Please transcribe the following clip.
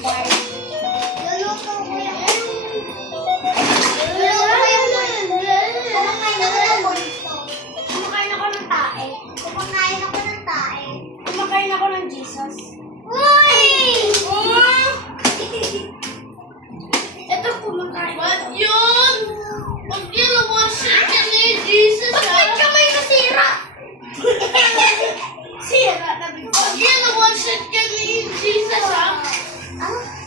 bar. Luluto ko yung... Luluto ko yung monster. Kumakain ako ng monster. Kumakain ako ng tae. Kumakain ako ng tae. Kumakain ako ng Jesus. Uy! Ito kumakain. Ba't yun? Ba't yun? Nawasin ka ni Jesus, ha? Bakit kamay nasira? Sira na bigla. Ba't yun? Nawasin ka ni Jesus, ha? Ah?